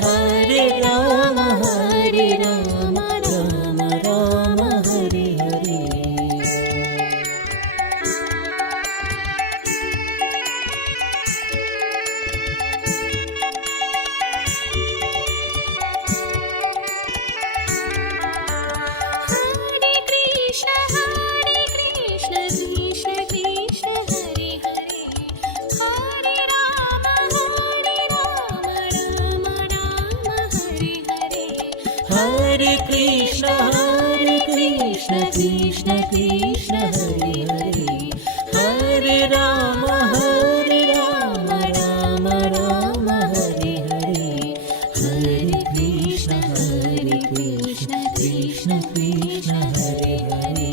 Hare Rama, Rama Rama, Hare Hare. Hare Krishna, Krishna Krishna, Hare Hare. Hare Rama, Rama Rama, Hare Hare. Hare Krishna, Krishna Krishna, Hare Hare.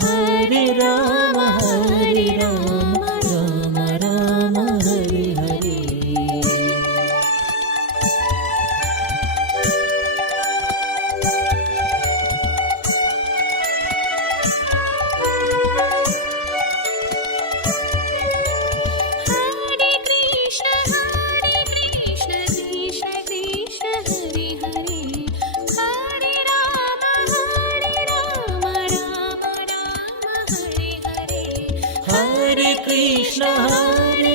Hare Rama, Rama Rama, Hare Hare. Hare Krishna, Krishna Krishna, Hare Hare. Hare Rama, Rama Rama, Hare Hare. Hare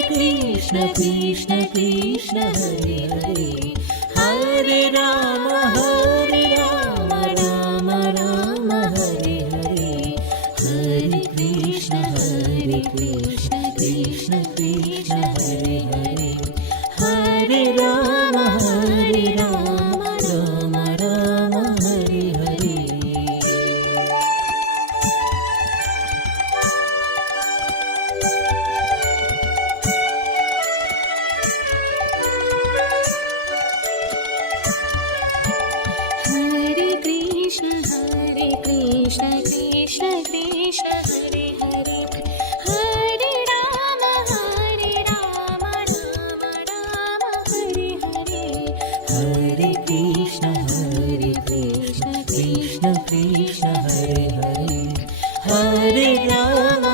Krishna, Krishna Krishna, Hare Hare. Hare Rama, Rama Rama, Hare Hare. Hare Krishna, Krishna Krishna, Hare Hare. Hare Rama, Rama Rama, Hare Hare. Hare Krishna, Krishna Krishna, Hare Hare. Hare Rama, Rama Rama, Hare Hare. Hare Krishna, Krishna Krishna, Hare Hare. Hare Rama,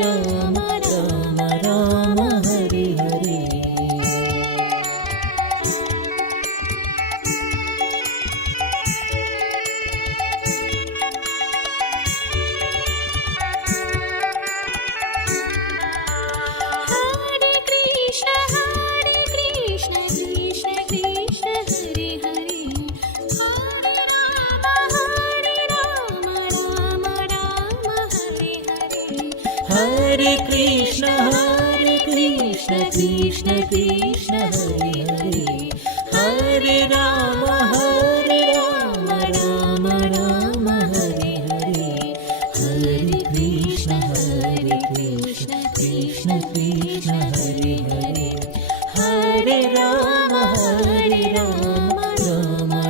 Rama Rama, Hare Hare. Hare Krishna, Krishna Krishna, Hare Hare. Hare Rama, Rama Rama, Hare Hare. Hare Krishna, Krishna Krishna, Hare Hare. Hare Rama, Rama Rama, Hare Hare. Hare Krishna, Krishna Krishna,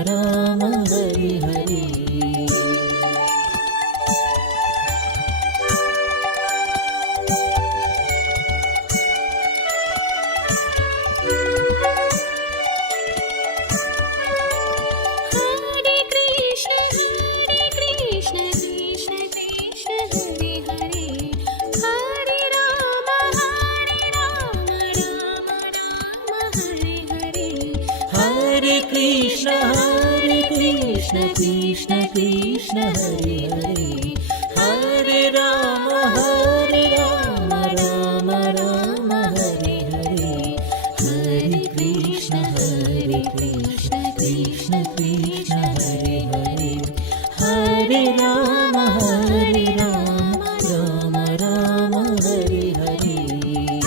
Hare Hare. Hare Rama, Rama Rama, Hare Hare. Hare Krishna, Krishna Krishna, Hare Hare. Hare Rama, Rama Rama, Hare Hare. Hare Krishna, Krishna Krishna, Hare Hare. Hare Rama, Rama Rama, Hare Hare.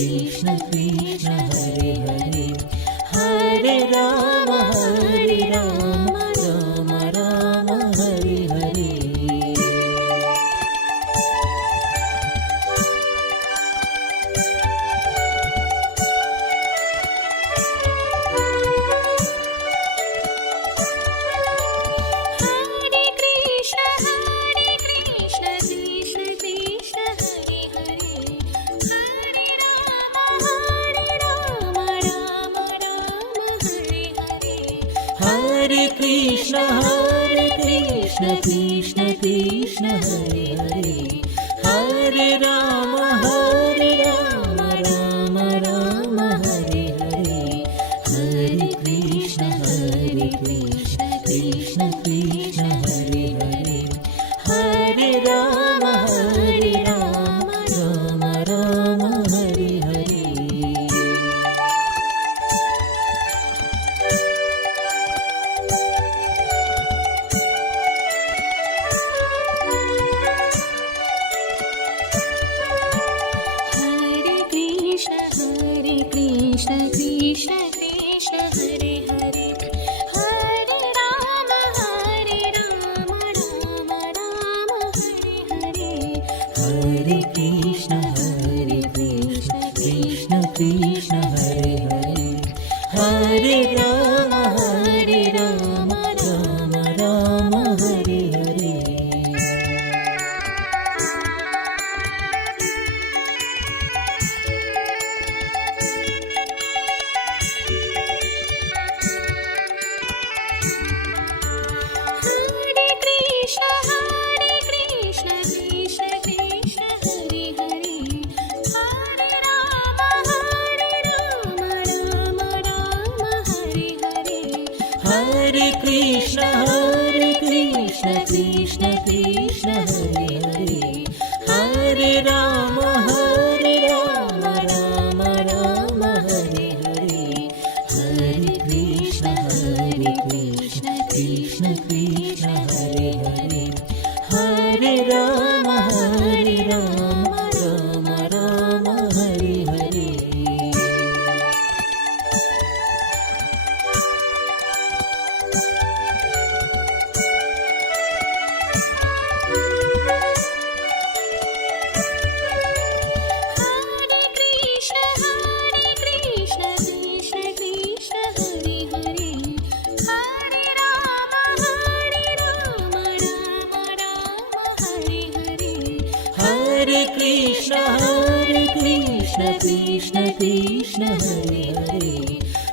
Krishna Krishna Hare Hare Hare Ram Ram Ram Hare Hare Hare Krishna, Hare Krishna, Krishna Krishna, Hare Hare. Hare Rama, Hare Rama, Rama Rama, Hare Hare. Hare Krishna, Hare Krishna, Krishna Krishna, Hare Hare. Hare Rama, Hare Rama, Rama Rama, Hare Hare. Krishna Krishna Krishna Hare Hare Hare Rama Rama Rama Hare Hare Hare Krishna Krishna Krishna Hare Hare Hare Rama Rama Rama Hare Hare Hare Krishna Krishna Krishna Hare Hare Hare Rama Rama Rama Hare Hare Hare Krishna Krishna Krishna Hare Hare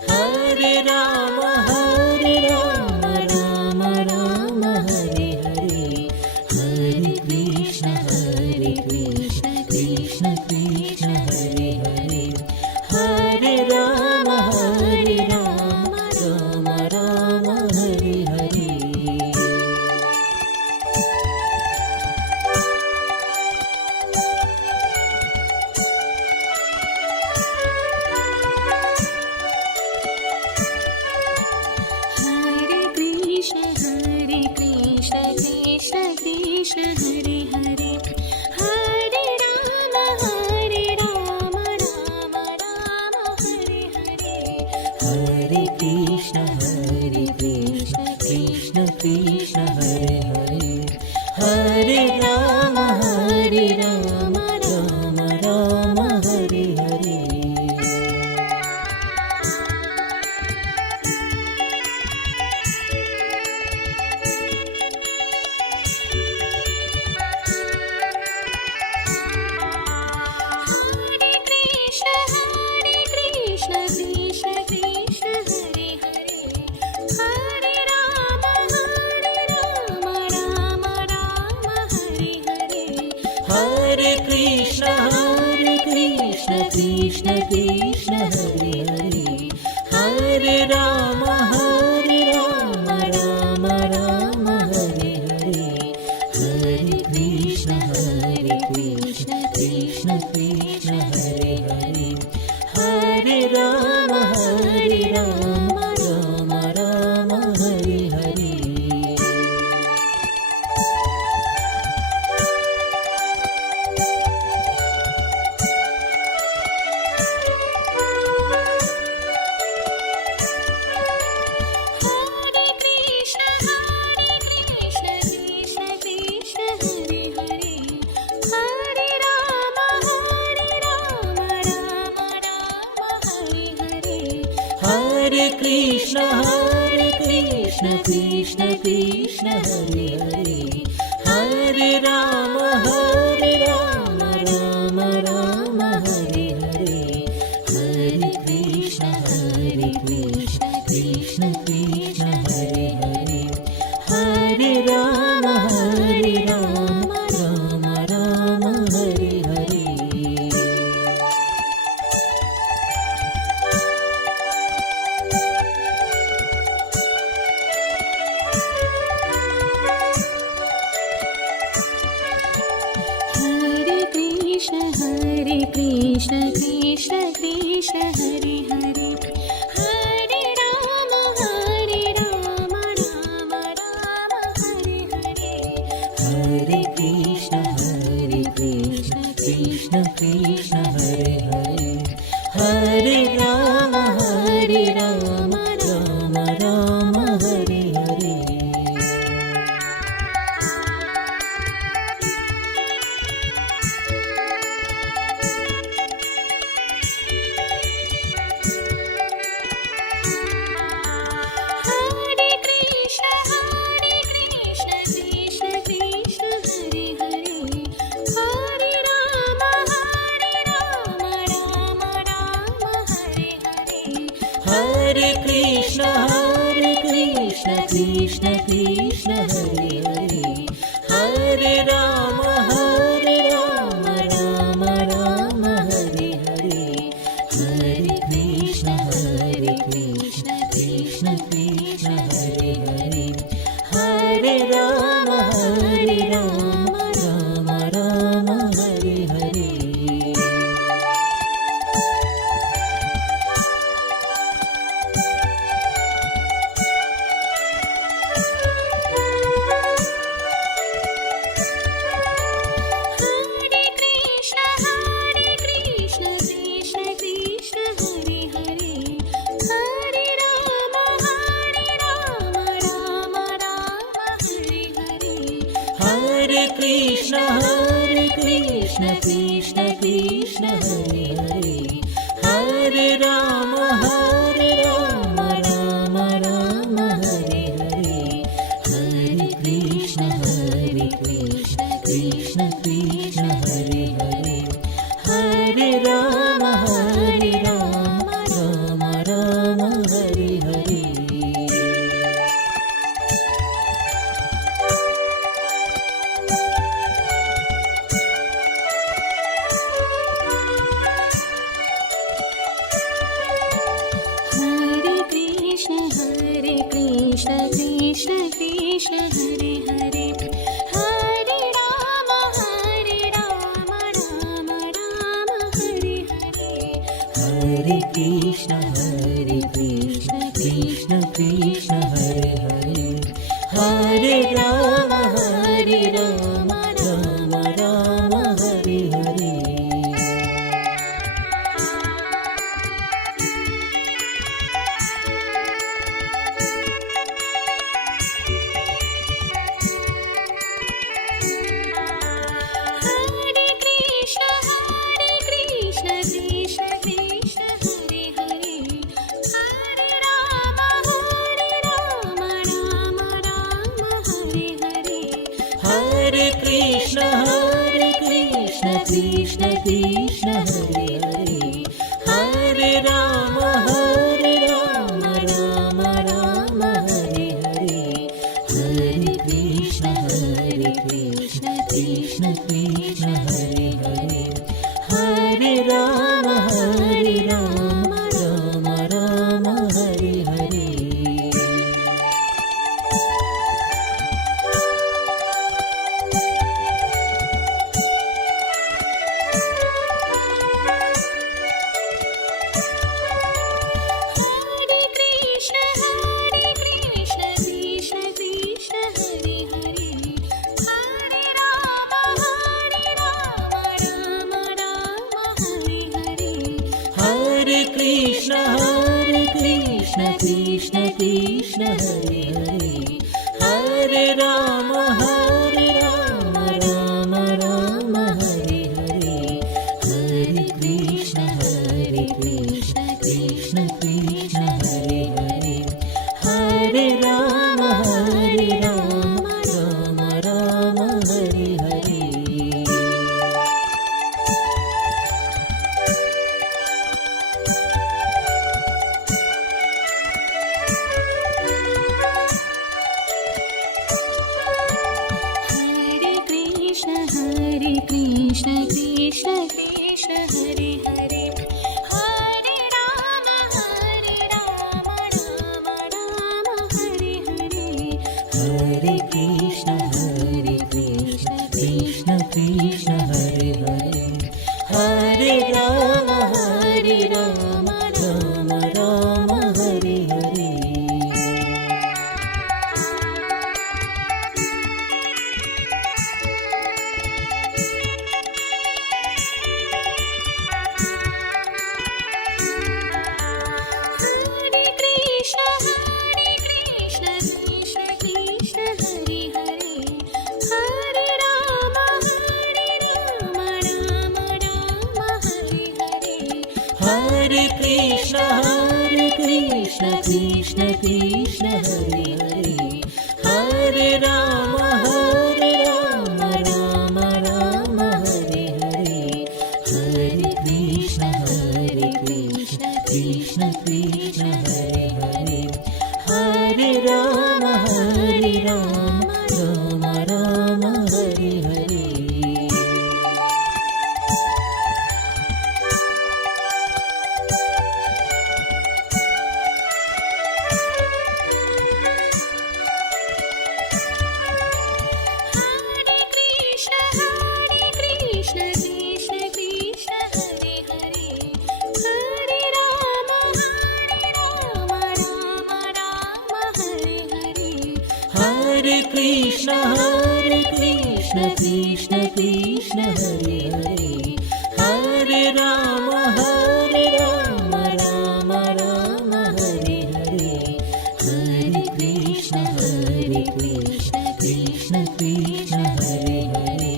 Hare Rama Rama Rama Hare Hare Hare Krishna Krishna Krishna Hare Hare Hare Rama Rama Rama Hare Hare Hare Krishna Krishna Krishna Hare Hare Hare Rama Rama Rama Hare Hare Hare Krishna Krishna Krishna Hare Hare Hare Rama Rama Rama Hare Hare Hare Krishna Krishna Krishna Hare Hare Hare Rama Rama Rama Hare Hare Hare Krishna Krishna Krishna Hare Hare Hare Rama Rama Rama Hare Hare Hare Krishna Krishna Krishna Hare Hare Hare Ram Ram Ram Hare Hare Hare Krishna Krishna Krishna Hare Hare Hare Ram Ram Ram Hare Hare Hare Krishna Krishna Krishna Hare Hare Hare Ram Ram Ram Hare Hare Hare Krishna Krishna Krishna Hare Hare Hare Ram Ram Ram Hare Hare Hare Krishna Krishna Krishna Hare Hare Hare Ram Ram Ram Hare Hare Hare Krishna Krishna Krishna Hare Hare Hare Ram Ram Ram Hare Hare Hare Krishna Krishna Krishna Hare Hare Hare Ram Ram Hare Hare Hare Krishna Krishna Krishna Hare Hare Hare Ram Ram Hare Hare Hare Krishna Krishna Krishna Hare Hare Hare Ram Ram Hare Hare Hare Krishna Krishna Krishna Hare Hare Hare Ram Ram Hare Hare Hare Krishna Krishna Krishna Hare Hare Hare Ram Ram Ram Hare Hare Hare Krishna Krishna Krishna Hare Hare Hare Ram Ram Hare Hare Hare Krishna Krishna Krishna Hare Hare Hare Ram Ram Hare Hare Hare Krishna Krishna Krishna Hare Hare Hare Ram Ram Hare Hare Hare Krishna Krishna Krishna Hare Hare Hare Ram Ram Hare Hare Hare Krishna Krishna Krishna Hare Hare Hare Ram Ram Hare Hare Hare Krishna Krishna Krishna Hare Hare Hare Ram Ram Hare Hare Hare Krishna Krishna Krishna Krishna Hare Hare Hare Ram Ram Ram Hare Hare Hare Krishna Krishna Krishna Hare Hare Hare Rama Rama Rama Hare Hare Hare Krishna Krishna Krishna Hare Hare Hare Ram Ram Ram Hare Hare Hare Krishna Krishna Krishna Hare Hare Hare Rama Rama Rama Hare Hare Hare Krishna Krishna Krishna Hare Hare Hare Ram Ram Ram Hare Hare Hare Krishna Krishna Krishna Hare Hare Hare Ram Ram Hare Hare Hare Krishna Krishna Krishna Hare Hare Hare Rama Rama Hare Hare Hare Krishna Krishna Krishna Hare Hare Hare Ram Ram Hare Hare Hare Krishna Krishna Krishna Hare Hare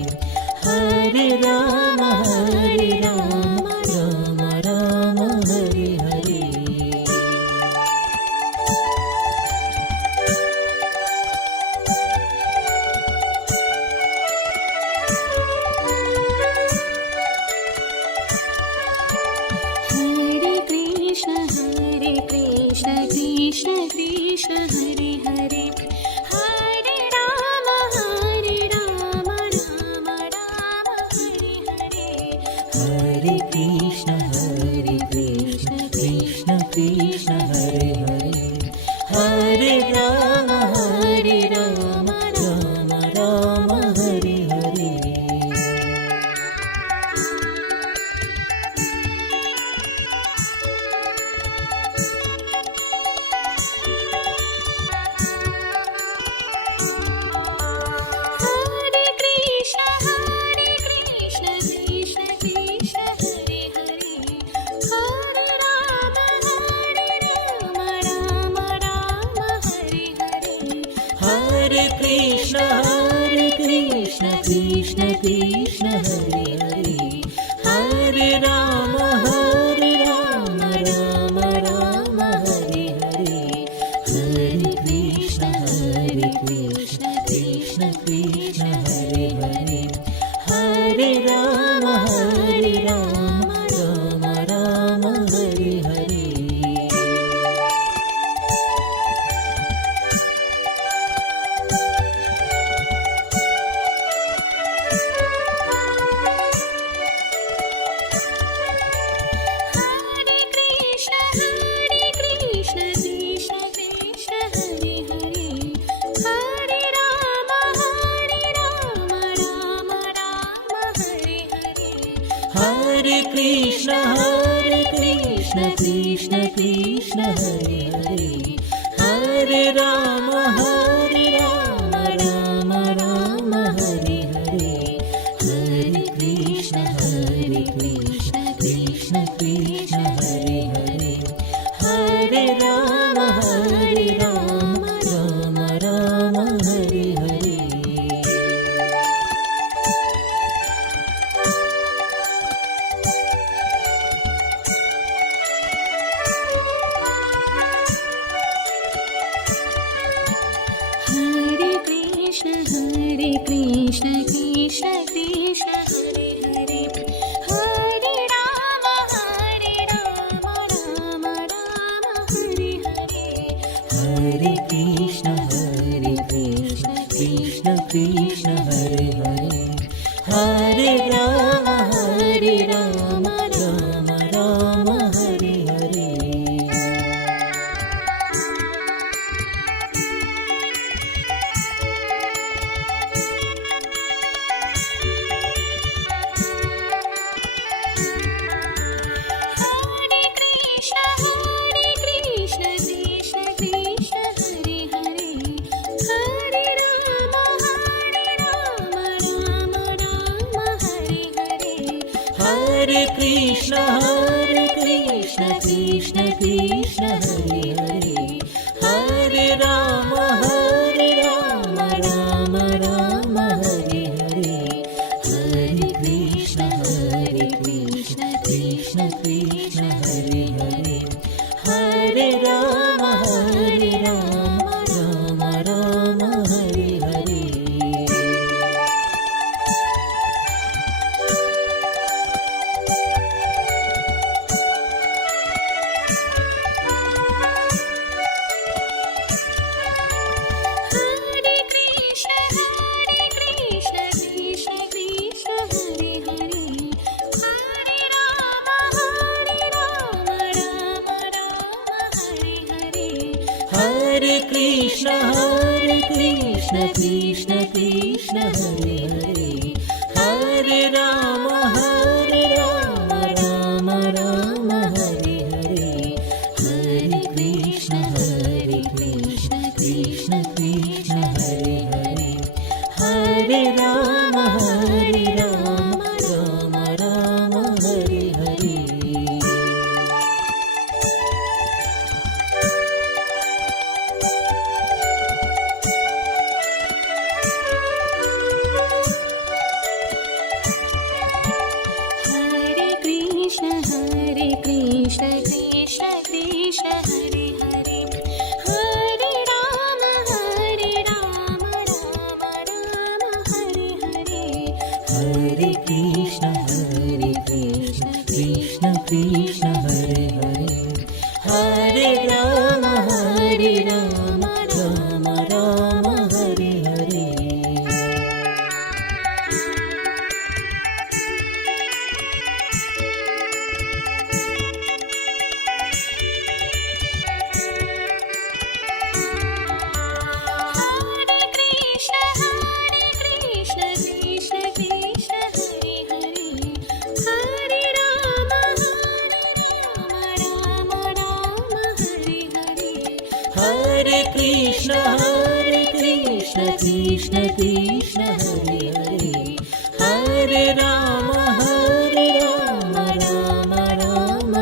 Hare Ram Ram Hare Hare Hare Krishna Krishna Krishna Hare Hare Hare Rama Rama Hare Hare Hare Krishna Krishna Krishna Hare Hare Hare Ram Ram Hare Hare Hare Krishna Krishna Krishna Hare Hare Hare Rama Rama Hare Hare Hare Krishna Krishna Krishna Hare Hare Hare Ram Ram Hare Hare Hare Krishna Krishna Krishna Hare Hare Hare Ram Ram Hare Hare Hare Krishna Krishna Krishna Hare Hare Hare Rama Rama Hare Hare Hare Krishna Krishna Krishna Hare Hare Hare Ram Ram Hare Hare Hare Krishna Krishna Krishna Hare Hare Hare Ram Ram Hare Hare Krishna Krishna Krishna Hare Hare Hare Ram Ram Ram Hare Hare Hare Krishna Krishna Krishna Hare Hare Hare Ram Ram Ram Hare Hare Hare Krishna Krishna Krishna Hare Hare Hare Rama Rama Hare Hare Hare Krishna Krishna Krishna Hare Hare Hare Ram Ram Ram Hare Hare Hare Krishna Krishna Krishna Hare Hare Hare Ram Ram Ram Hare Hare Hare Krishna Krishna Krishna Hare Hare Hare Rama Rama Hare Hare Hare Krishna Krishna Krishna Hare Hare Hare Ram Ram Ram Hare Hare Hare Krishna Krishna Krishna Hare Hare Hare Rama Rama Hare Hare Hare Krishna Krishna Krishna Hare Hare Hare Ram Ram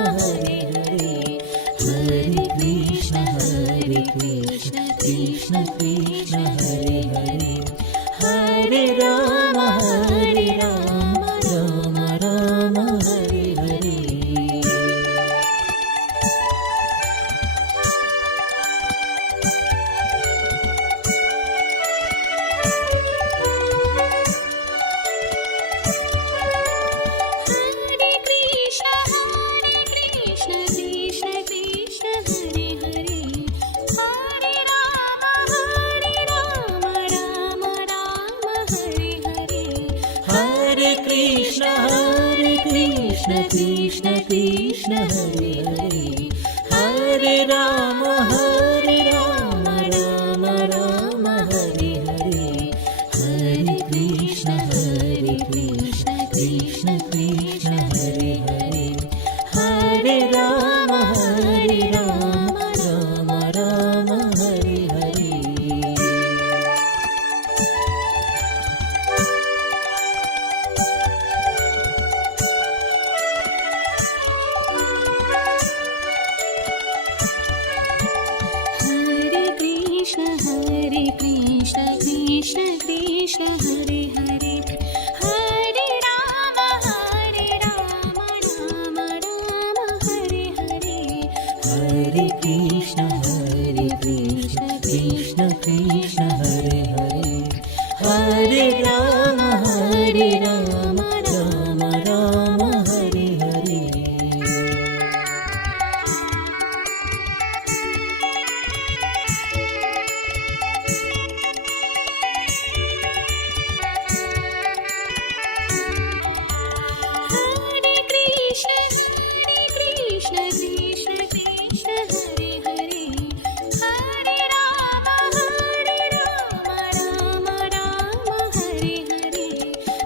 Hare Hare Hare Krishna Krishna Krishna Hare Hare Hare Ram Ram Hare Hare Hare Krishna Krishna Krishna Hare Hare Hare Rama Rama Hare Hare Hare Krishna Krishna Krishna Hare Hare Hare Ram Ram Hare Hare Hare Krishna Krishna Krishna Hare Hare Hare Ram Ram Hare Hare Hare Krishna Krishna Krishna Hare Hare Hare Rama Rama Hare Hare Hare Krishna Krishna Krishna Hare Hare Hare Ram Ram Hare Hare Hare Krishna Krishna Krishna Hare Hare Hare Rama Rama Hare Hare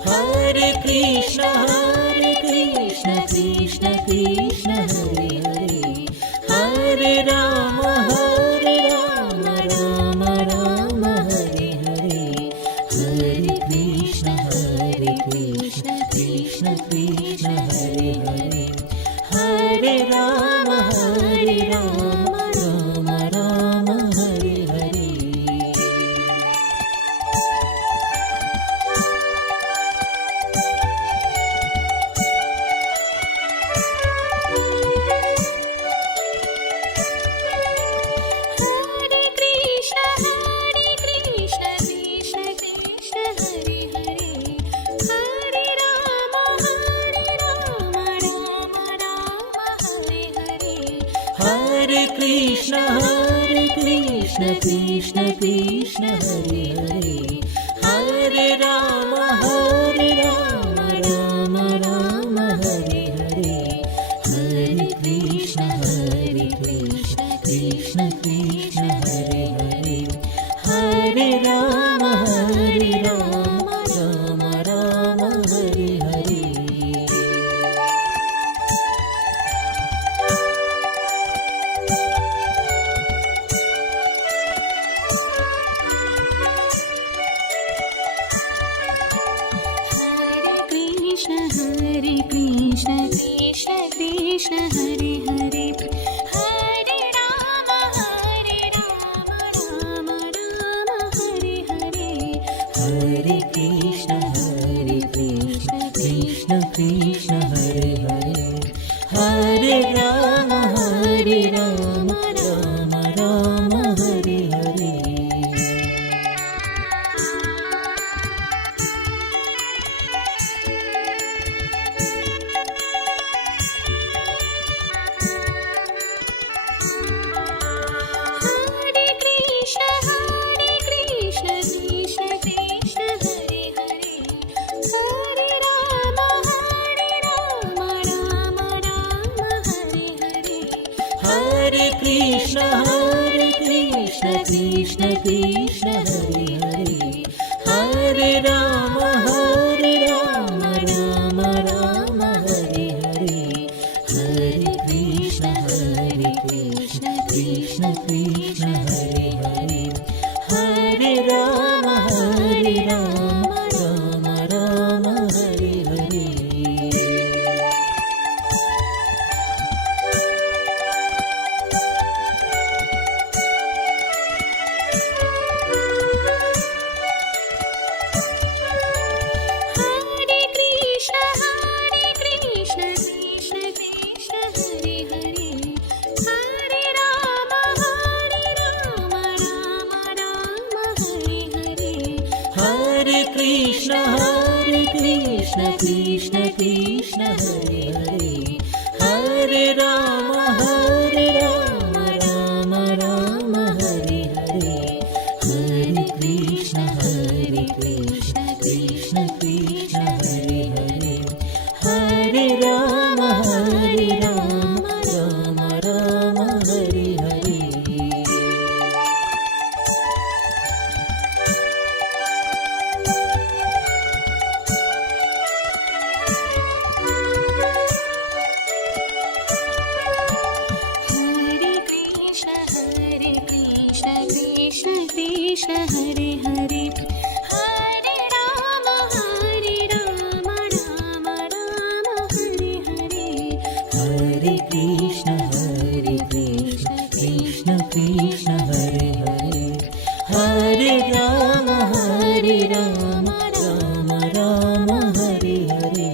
Hare Krishna Krishna Krishna Hare Hare Hare Ram Ram Hare Hare Hare Krishna Krishna Krishna Hare Hare Hare Krishna Krishna Krishna Hare Hare, Hare Rama Rama Rama Hare Hare, Hare Krishna Krishna Krishna Hare Hare, Hare Rama Rama Rama Hare Hare. Hare Krishna Krishna Krishna Hare Hare, Hare Rama Rama Rama Hare Hare, Hare Krishna Krishna Krishna Hare Hare, Hare Rama Rama Rama Hare Hare. Hare Krishna Krishna Krishna Hare Hare, Hare Rama Rama Rama Hare Hare, Hare Krishna Krishna Krishna Hare Hare, Hare Rama Rama Rama Hare Hare, Hare Krishna Krishna Krishna Hare Hare, Hare Rama Rama Rama Hare Hare. Hare Krishna Krishna Krishna Hare Hare, Hare Rama Rama Rama Hare Hare, Hare Krishna Krishna Krishna Hare Hare, Hare Rama Rama Rama Hare Hare, Hare Krishna Krishna Krishna Hare Hare, Hare Rama Rama Rama Hare Hare. Hare Krishna Krishna Krishna Hare Hare, Hare Rama Rama Rama Hare Hare, Hare Krishna Krishna Krishna Hare Hare, Hare Rama Rama Rama Hare Hare. Hare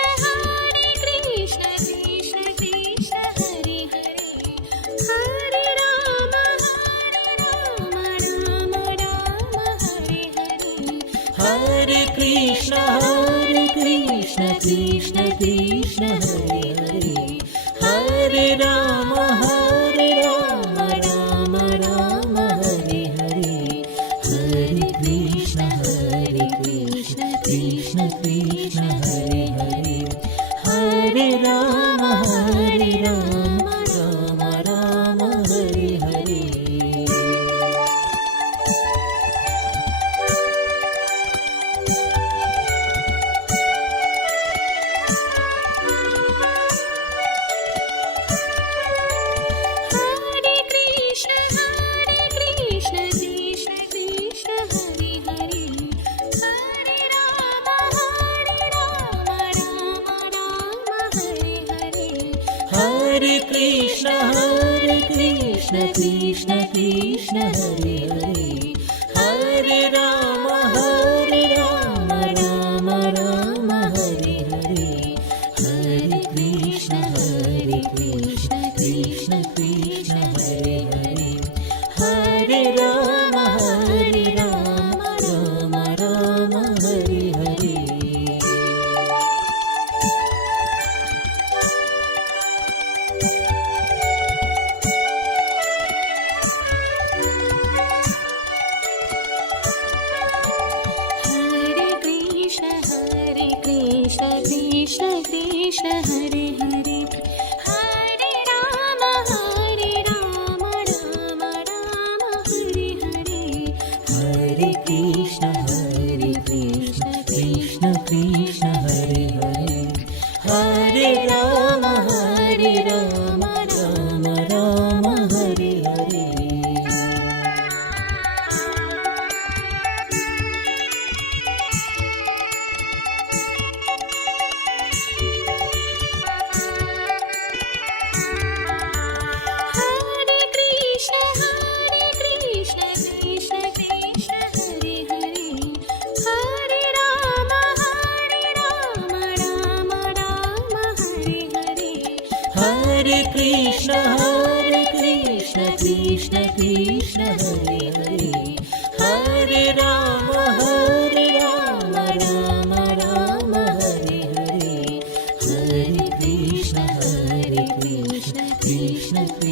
Krishna Krishna Krishna Hare Hare, Hare Rama Rama Rama Hare Hare, Hare Krishna Krishna Krishna Hare Hare, Hare Rama Rama Rama Hare Hare, Hare Krishna Krishna Krishna Hare Hare, Hare Rama Rama Rama Hare Hare. Hare Krishna Krishna Krishna Hare Hare, Hare Rama Rama Hare Hare, Hare Krishna Krishna Krishna Hare Hare, Hare Rama Rama Rama Hare Hare, Hare Krishna Krishna Krishna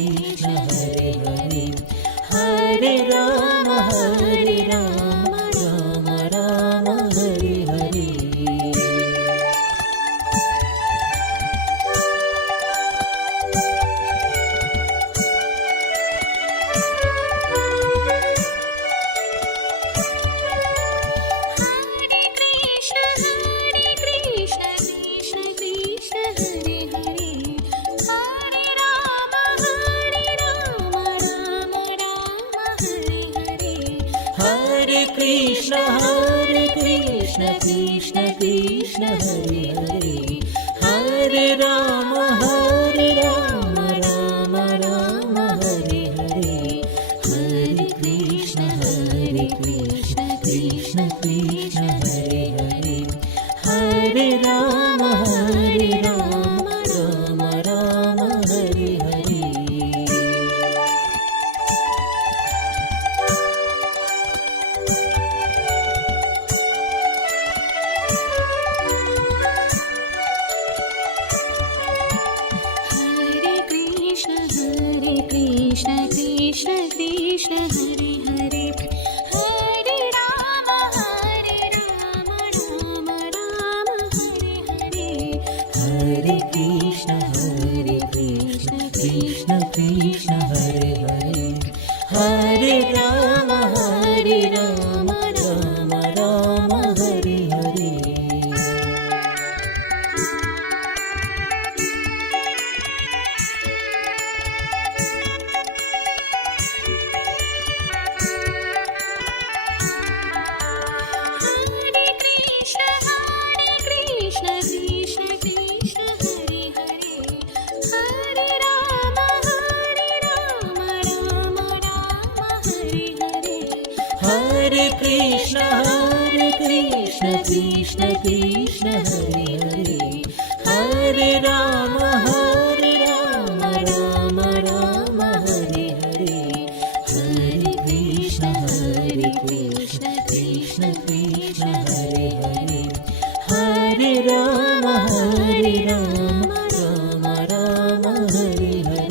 Krishna Hare Hare Hare Ram Ram Ram Hare Hare Hare Krishna, Hare Krishna, Krishna Krishna, Hare Hare. Hare Rama, Hare Rama, Rama Rama, Hare Hare. Hare Krishna, Hare Krishna, Krishna Krishna, Hare Hare. Hare Rama, Hare Rama, Rama Rama, Hare Hare. Hare Krishna, Krishna Krishna, Hare Hare. Hare Rama, Rama Rama, Hare Hare. Hare Krishna Krishna Krishna Hare Hare Hare Ram Ram Ram Hare Hare Hare Krishna, Krishna Krishna, Hare Hare. Hare Rama, Rama Rama, Hare Hare. Hare Krishna Krishna Krishna Hare Hare Hare Ram Ram Ram Hare Hare Hare Krishna Krishna Krishna Hare Hare Hare Ram Ram Ram Hare Hare Hare Krishna, Krishna Krishna, Hare Hare. Hare Rama, Rama Rama, Hare Hare.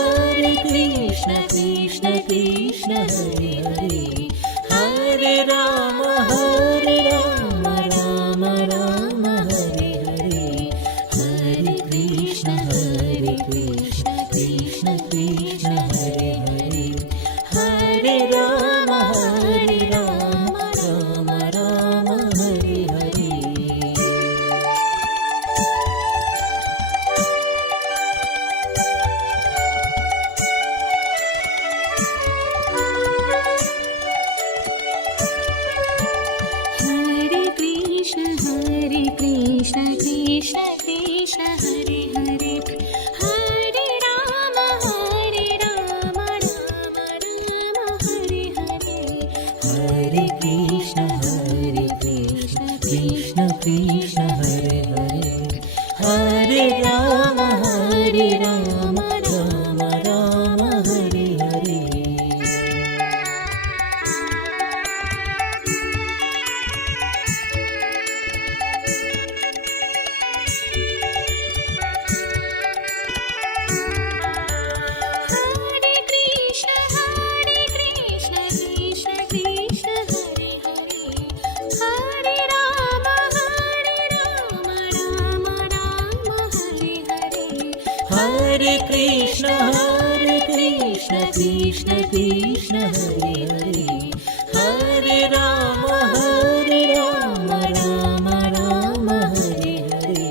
Hare Krishna Krishna Krishna Hare Hare Hare Ram Ram Ram Hare Hare Hare Krishna Krishna Krishna Hare Hare Hare Ram Ram Ram Hare Hare Hare Krishna, Krishna Krishna, Hare Hare. Hare Rama, Rama Rama, Hare Hare. Hare Krishna Krishna Krishna Hare Hare Hare Ram Ram Ram Hare Hare Hare Krishna, Krishna Krishna, Hare Hare. Hare Rama, Rama Rama, Hare Hare. Hare Krishna Krishna Krishna Hare Hare Hare Ram Ram Ram Hare Hare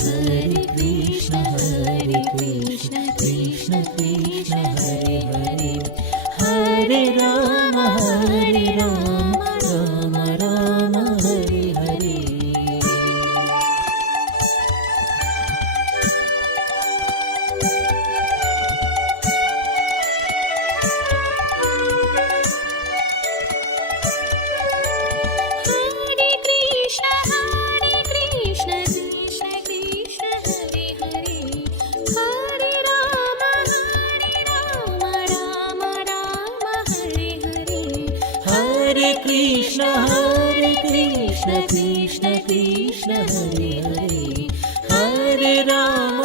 Hare Krishna Krishna Krishna Hare Hare Hare Ram Ram Ram Hare Hare Krishna Krishna Krishna Hare Hare Hare Ram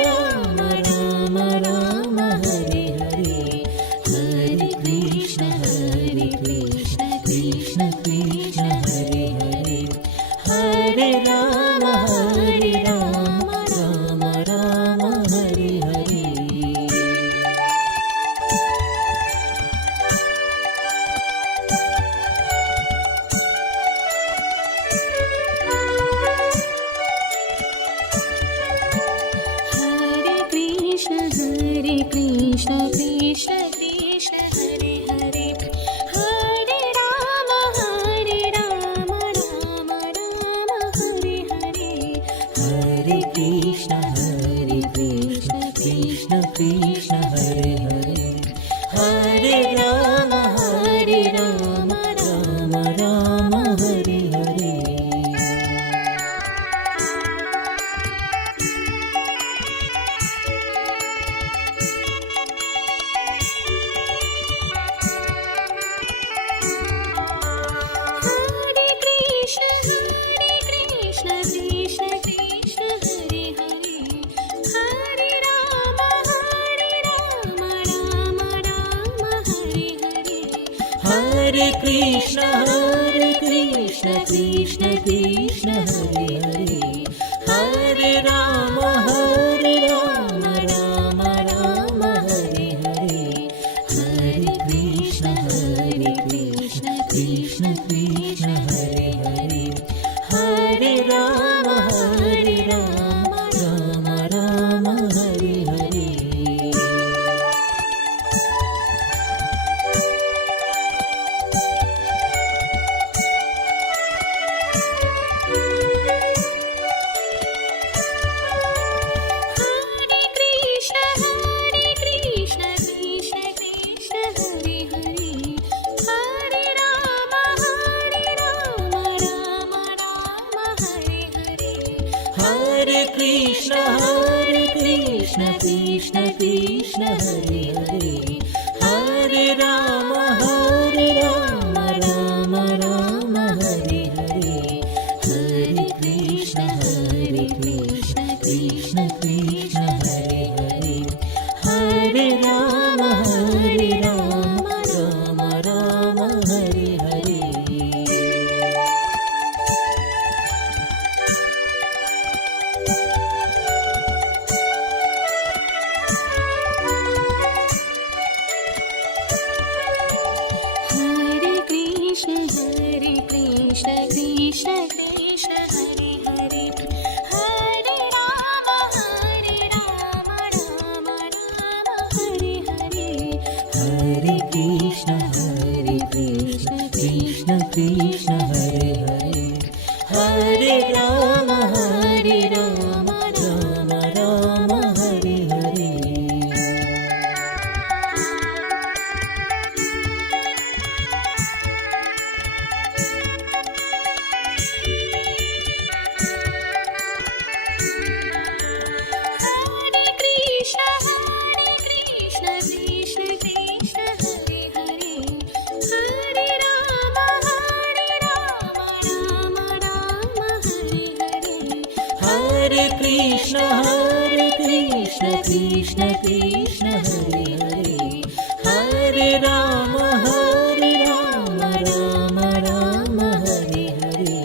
Ram Ram Hare Hare Hare Krishna Krishna Krishna Hare Hare Hare Ram Ram Ram Hare Hare Hare Krishna Krishna Krishna Hare Hare Hare Rama Rama Rama Hare Hare Hare Krishna Krishna Krishna Hare Hare Hare Ram Ram Ram Hare Hare Hare Krishna Krishna Krishna Hare Hare Hare Rama Rama Rama Hare Hare Hare Krishna Krishna Krishna Hare Hare Hare Ram Ram Hare Hare Hare Krishna Krishna Krishna Hare Hare Hare Ram Ram Hare Hare Hare Krishna Krishna Krishna Hare Hare Hare Rama Rama Hare Hare Hare Krishna Krishna Krishna Hare Hare Hare Ram Ram Hare Hare Hare Krishna Krishna Krishna Hare Hare Hare Ram Ram Hare Hare Hare Krishna Krishna Krishna Hare Hare Hare Rama Rama Hare Hare Hare Krishna Krishna Krishna Hare Hare Hare Ram Ram Hare Hare Hare Krishna Krishna Krishna Hare Hare Hare Rama Rama Hare Hare Hare Krishna Krishna Krishna Hare Hare Hare Ram Ram Hare Hare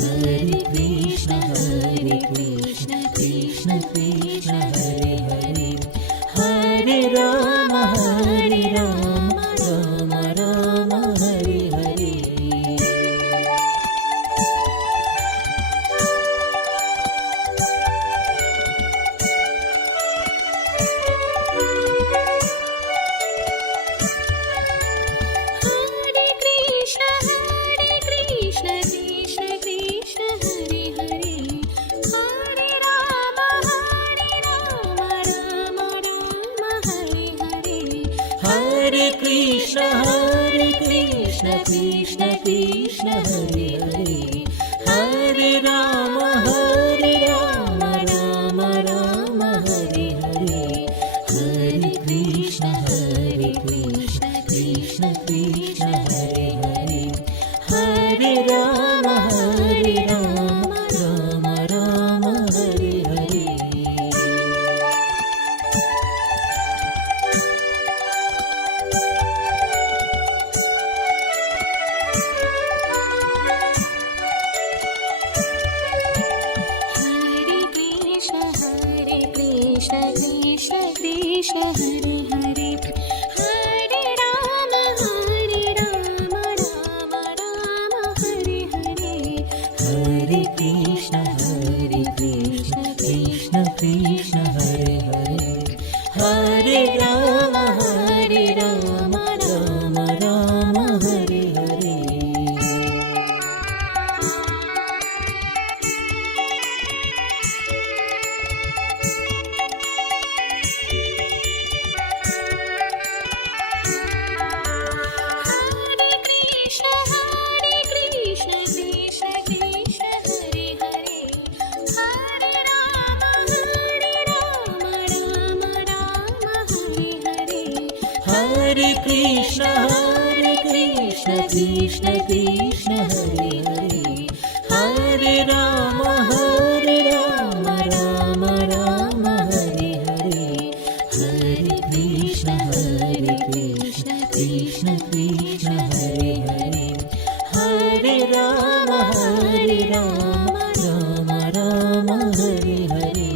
Hare Krishna Krishna Krishna Hare Hare Hare Ram Ram Hare Hare Hare Krishna Krishna Krishna Hare Hare Hare Rama Rama Hare Hare Hare Krishna Krishna Hare Hare Hare Ram Ram Hare Hare Hare Krishna Krishna Krishna Hare Hare Hare Krishna Krishna Krishna Hare Hare, Hare Rama Rama Rama Hare Hare. Hare Krishna Krishna Krishna Hare Hare, Hare Rama Rama Rama Hare Hare. Hare Krishna Krishna Krishna Hare Hare, Hare Rama Rama Rama Hare Hare.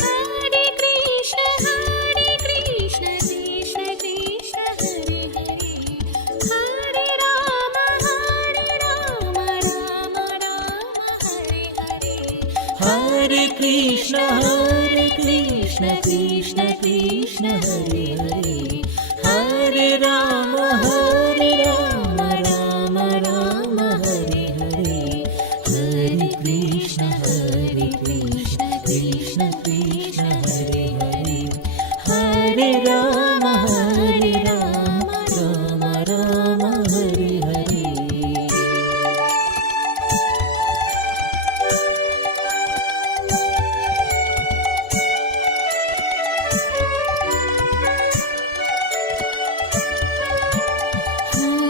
Hare Krishna Krishna Krishna Hare Hare, Hare Rama Rama Rama Hare Hare. Hare Krishna Krishna Krishna Hare Hare, Hare Rama Rama Rama Hare Hare. Hare Krishna Krishna Krishna Hare Hare, Hare Rama Rama Hare Hare.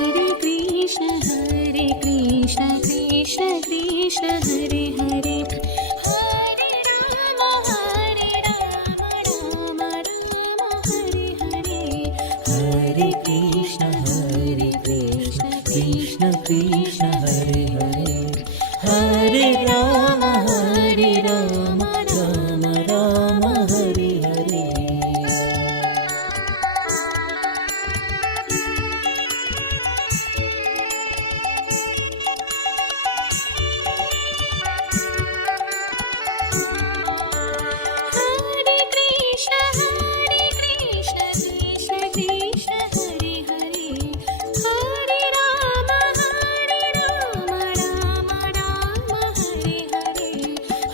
Hare Krishna Krishna Krishna Hare Hare, Hare Rama Rama Rama Hare Hare. Hare Krishna Krishna Krishna Hare Hare, Hare Rama Rama Rama Hare Hare.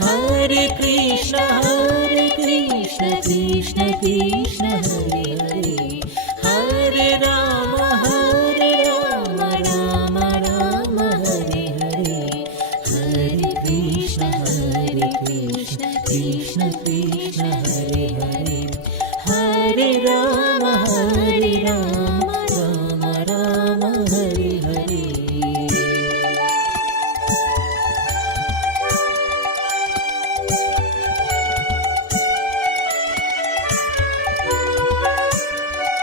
Hare Krishna Krishna Krishna Hare Hare, Hare Rama Rama Rama Hare Hare. Hare Krishna Krishna Krishna Hare Hare, Hare Rama Rama Hare Hare. Hare Krishna Krishna Hare Hare, Hare Rama Rama Hare Hare. Hare Krishna Krishna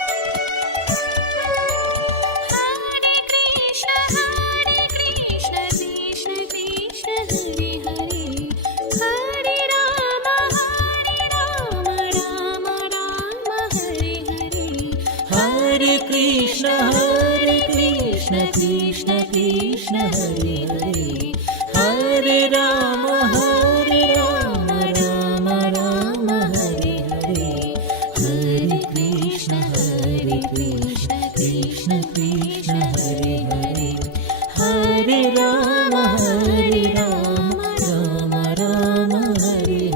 Krishna Hare Hare, Hare Rama Rama Hare Hare. Hare Krishna Krishna Krishna Hare Hare, Hare Rama Rama Hare Hare. Hare Krishna Krishna Krishna Hare Hare, Hare Rama Rama Hare